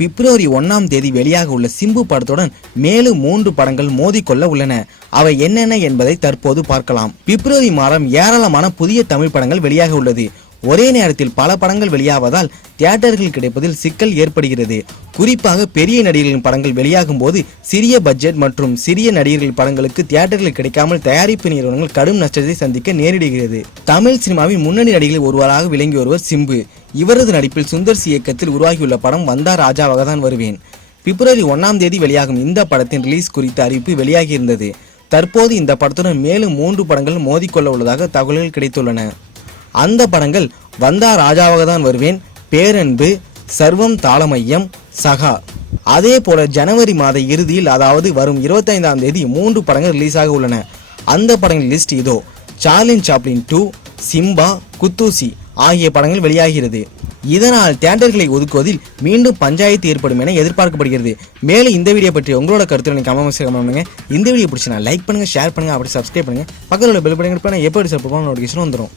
பிப்ரவரி 1ஆம் தேதி வெளியாக உள்ள சிம்பு படத்துடன் மேலும் 3 படங்கள் மோதிக்கொள்ள உள்ளன. அவை என்னென்ன என்பதை தற்போது பார்க்கலாம். பிப்ரவரி மாதம் ஏராளமான புதிய தமிழ் படங்கள் வெளியாக உள்ளது. ஒரே நேரத்தில் பல படங்கள் வெளியாவதால் தியேட்டர்கள் கிடைப்பதில் சிக்கல் ஏற்படுகிறது. குறிப்பாக பெரிய நடிகர்களின் படங்கள் வெளியாகும் போது சிறிய பட்ஜெட் மற்றும் சிறிய நடிகர்கள் படங்களுக்கு தியேட்டர்கள் கிடைக்காமல் தயாரிப்பு நிறுவனங்கள் கடும் நஷ்டத்தை சந்திக்க நேரிடுகிறது. தமிழ் சினிமாவின் முன்னணி நடிகர்கள் ஒருவராக விளங்கி வருவர் சிம்பு. இவரது நடிப்பில் சுந்தர் சி இயக்கத்தில் உருவாகியுள்ள படம் வந்தா ராஜாவாக தான் வருவேன். பிப்ரவரி 1ஆம் தேதி வெளியாகும் இந்த படத்தின் ரிலீஸ் குறித்த அறிவிப்பு வெளியாகியிருந்தது. தற்போது இந்த படத்துடன் மேலும் 3 படங்கள் மோதிக்கொள்ள உள்ளதாக தகவல்கள் கிடைத்துள்ளன. அந்த படங்கள் வந்தா ராஜாவாக தான் வருவேன், பேரன்பு, சர்வம் தாளமையம், சகா. அதே போல ஜனவரி மாத இறுதியில் அதாவது வரும் 25ஆம் தேதி 3 படங்கள் ரிலீஸ் ஆக உள்ளன. அந்த படங்கள் லிஸ்ட் இதோ. சார்லின் சாப்ளின் 2, சிம்பா, குத்தூசி ஆகிய படங்கள் வெளியாகிறது. இதனால் தியேட்டர்களை ஒதுக்குவதில் மீண்டும் பஞ்சாயத்து ஏற்படும் என எதிர்பார்க்கப்படுகிறது. மேலும் இந்த வீடியோ பற்றி உங்களோட கருத்துக்களை கமெண்ட் பண்ணுங்க. இந்த வீடியோ பிடிச்சினா லைக் பண்ணுங்க, ஷேர் பண்ணுங்க, அப்படி சப்ஸ்கிரைப் பண்ணுங்க. பக்கத்தில் உள்ள பெல் பட்டன் கிளிக் பண்ணா எப்படி நோட்டிஃபிகேஷன் வந்துடும்.